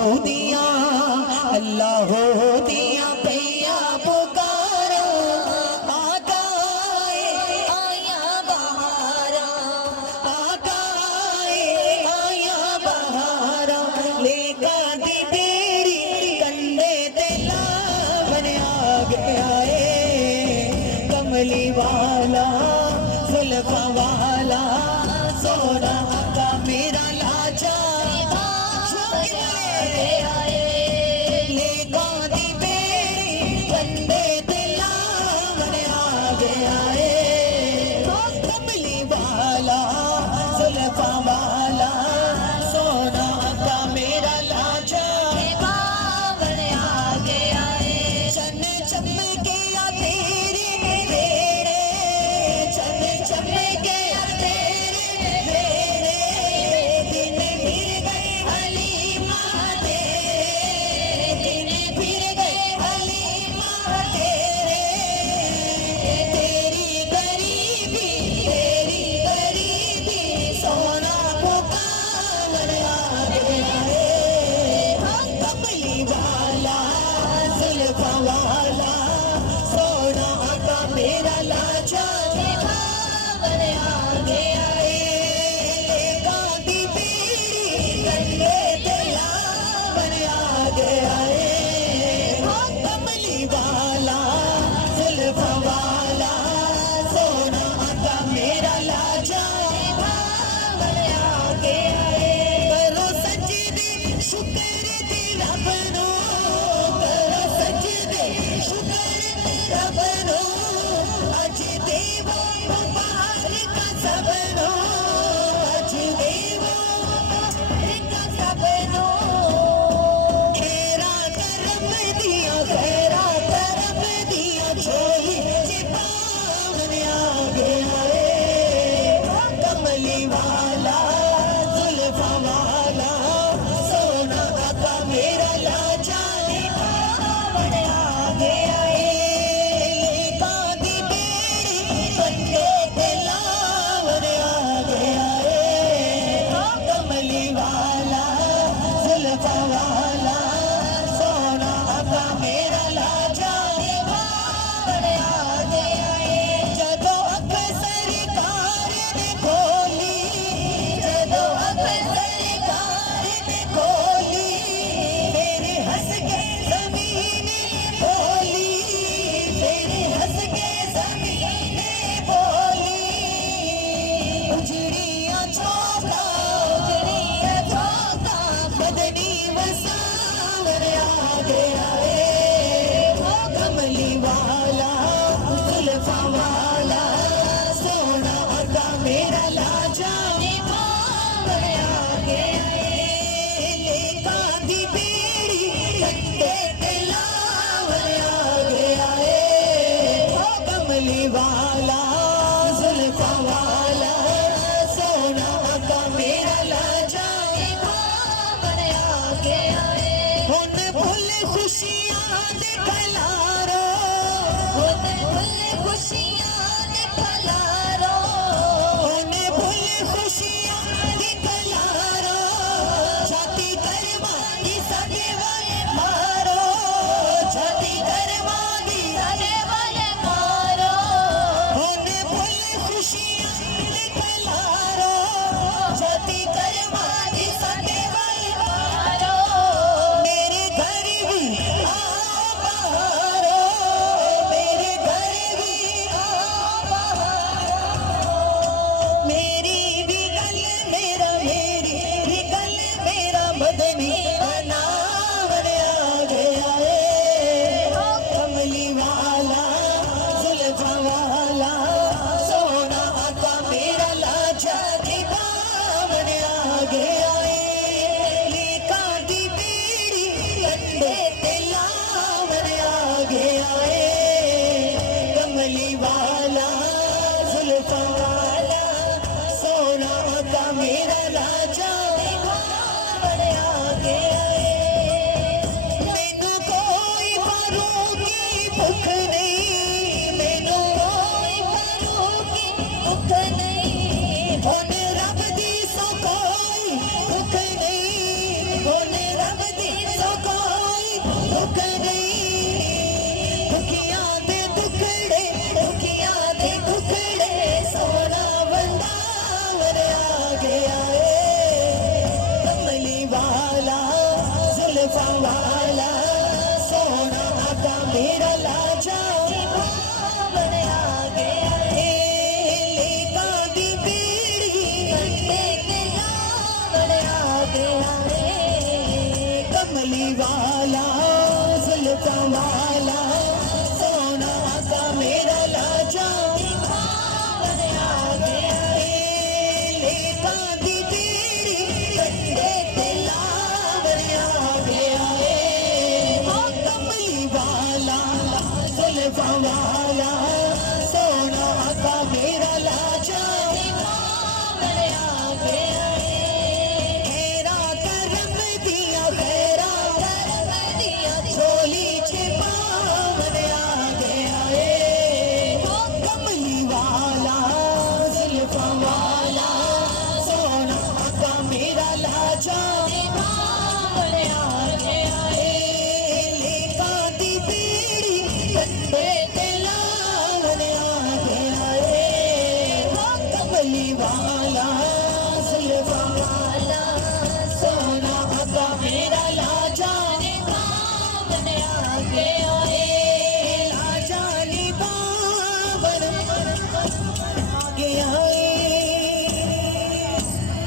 दिया अल्लाह हो दिया भैया पुकारा आकाए आया बहारा आकाए आया बहारा लेका दी बेड़ी कंधे ते लावन आ गया कमली वाला जुल्फा वाला सोना का मेरा लाचा मेरा राजा आ गया। करे दुखिया दे टुकड़े दुखिया दे टुकड़े सोना बंदा मेरे आगे आए कमली वाला जुल्फा वाला सोना आका मेरा लाजा मेरे आगे आए लेका दी बीड़ी मेरे आगे आए कमली वाला जुल्फा वाला सोना आका मेरा लाजा मेरे आगे आए लेका दी बीड़ी कंडे ते मेरे आगे आए कमली वाला जुल्फा वाला सोना आका मेरा लाजा मेरे आगे आए खेरा करम दिया खेरा करम दिया झोली छिपा मेरे आगे आए कमली वाला जुल्फा वाला सोना आका मेरा लाजा मेरे आगे आए लेका दी बीड़ी कंडे ते मेरे आगे आए कमली वाला